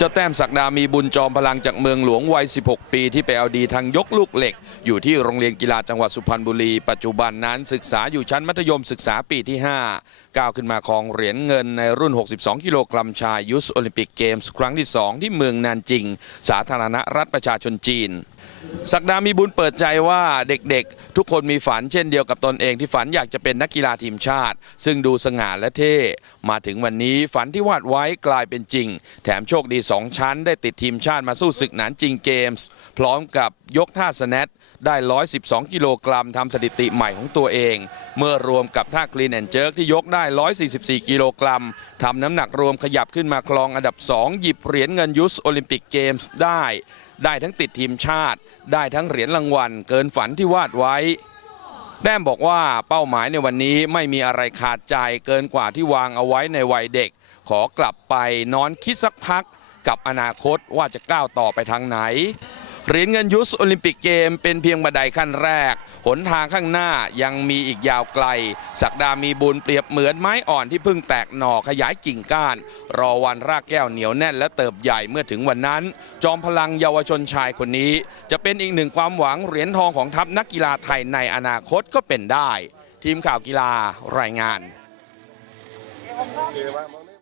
เจ้าแต้มศักดามีบุญจอมพลังจากเมืองหลวงวัย 16 ปีที่ไปเอาดีทางยกลูกเหล็ก อยู่ที่โรงเรียนกีฬาจังหวัดสุพรรณบุรี ปัจจุบันนั้นศึกษาอยู่ชั้นมัธยมศึกษาปีที่ 5 ก้าวขึ้นมาครองเหรียญเงินในรุ่น 62 กิโลกรัมชายยุสโอลิมปิกเกมส์ครั้งที่ 2 ที่เมืองนานจิง สาธารณรัฐประชาชนจีน ศักดามีบุญเปิดใจว่าเด็กๆ ทุกคนมีฝันเช่นเดียวกับตนเองที่ฝันอยากจะเป็นนักกีฬาทีมชาติ ซึ่งดูสง่าและเท่ มาถึงวันนี้ฝันที่วาดไว้กลายเป็นจริง แถมโชคดี 2 ชั้น ได้ติดทีมชาติมาสู้ศึกหนานจริงเกมส์ พร้อมกับยกท่าสแนตได้ 112 กิโลกรัมทำสถิติใหม่ของตัวเอง เมื่อรวมกับท่าคลีนแอนเจิร์กที่ยกได้ 144 กิโลกรัมทำน้ำหนักรวมขยับขึ้นมาครองอันดับ 2 หยิบเหรียญเงินยุสโอลิมปิกเกมส์ได้ ได้ทั้งติดทีมชาติ ได้ทั้งเหรียญรางวัล เกินฝันที่วาดไว้ แต้มบอกว่าเป้าหมายในวันนี้ไม่มีอะไรขาดใจเกินกว่าที่วางเอาไว้ในวัยเด็ก ขอกลับไปนอนคิดสักพักกับอนาคตว่าจะก้าวต่อไปทางไหน เหรียญเงินยุสโอลิมปิกเกมเป็นเพียงบันไดขั้นแรก หนทางข้างหน้ายังมีอีกยาวไกลศักดามีบุญเปรียบเหมือนไม้อ่อนที่เพิ่งแตกหน่อขยายกิ่งก้าน รอวันรากแก้วเหนียวแน่นและเติบใหญ่เมื่อถึงวันนั้น จอมพลังเยาวชนชายคนนี้ จะเป็นอีกหนึ่งความหวังเหรียญทองของทัพนักกีฬาไทยในอนาคตก็เป็นได้ ทีมข่าวกีฬารายงาน